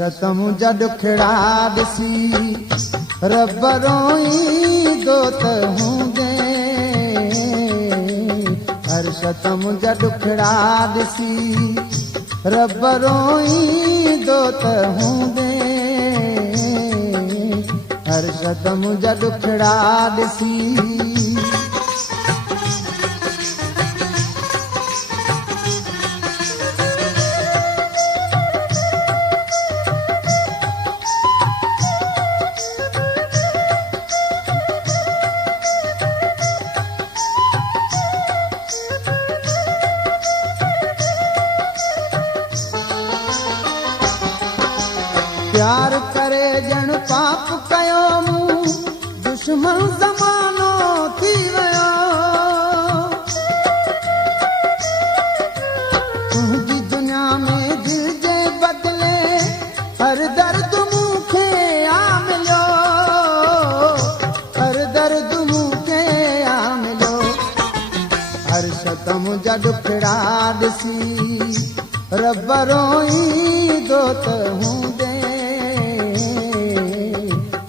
हर्षत मुंहिंजा ॾुखड़ा ॾिसी रब रोईंदो त हूंदे। हर्षत मुंहिंजा ॾुखड़ा ॾिसी रब रोईंदो त हूंदे। हर्षत मुंहिंजा ॾुखड़ा ॾिसी प्यार करे ॼण पाप कयो मूं दुश्मन ज़मानो थी वियो। तुंहिंजी दुनिया में दिल जे बदिले हर दर्द मूंखे आ मिलियो। हर दर्द मूंखे आ मिलियो। हर्षत मुंहिंजा ॾुखड़ा ॾिसी रब रोईंदो त हूंदे।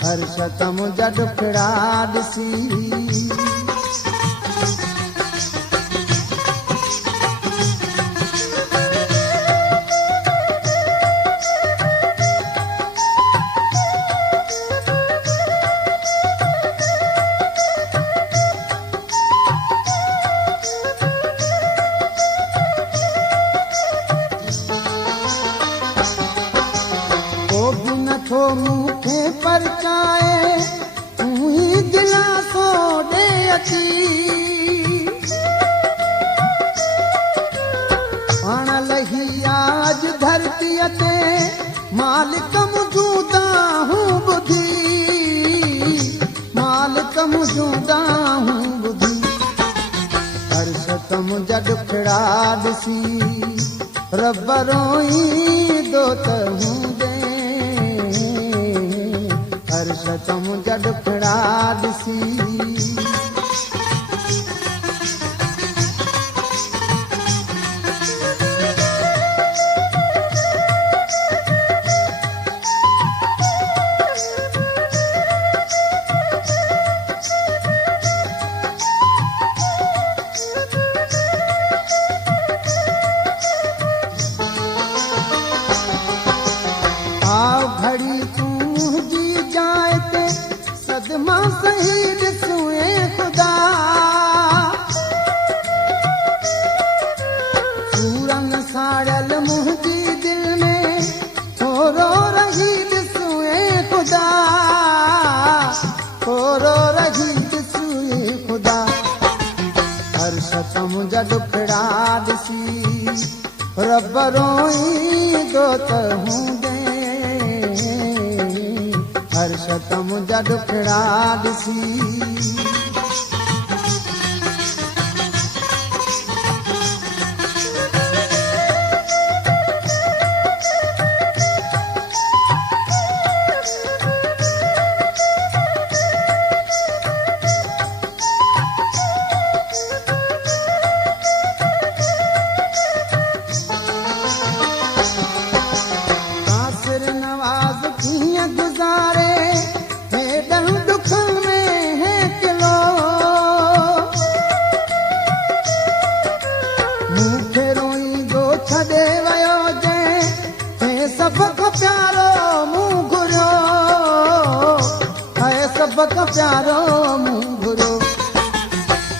हर्षत मुंहिंजा ॾुखड़ा ॾिसी को बि नथो मूंखे परचाए तूं ही दिलासो ॾे अची। पाण लही आज धरतीअ ते मालिक मौजूदा हूं ॿुधी। मालिक मौजूदा हूं ॿुधी। हर्षत मुंहिंजा ॾुखड़ा ॾिसी रब रोईंदो त हूंदे। हर्षत मुंहिंजा ॾुखड़ा ॾिसी आओ घड़ी तूं मुंहिंजी जाए ते सदमा सही ॾिसूं ए ख़ुदा। सूरन साड़ियल मुंहिंजी दिल में थोरो रही ॾिसूं ए ख़ुदा। थोरो रही ॾिसूं ए ख़ुदा। हर्षत मुंहिंजा ॾुखड़ा ॾिसी रब रोईंदो त हूंदे। हर्षत मुंहिंजा ॾुखड़ा ॾिसी नासिर नवाज़ कीअं गुज़ारे हेॾनि ॾुखनि में है किलो। मूंखे रोईंदो छॾे वियो जंहिं हे सभ खां प्यारो मूं घुरियो। हे सभ खां प्यारो मूं घुरियो।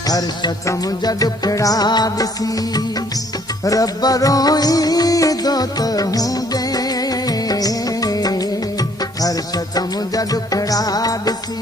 हर्षत मुंहिंजा ॾुखड़ा ॾिसी रब रोईंदो त हूंदे। हर्षत मुंहिंजा ॾुखड़ा ॾिसी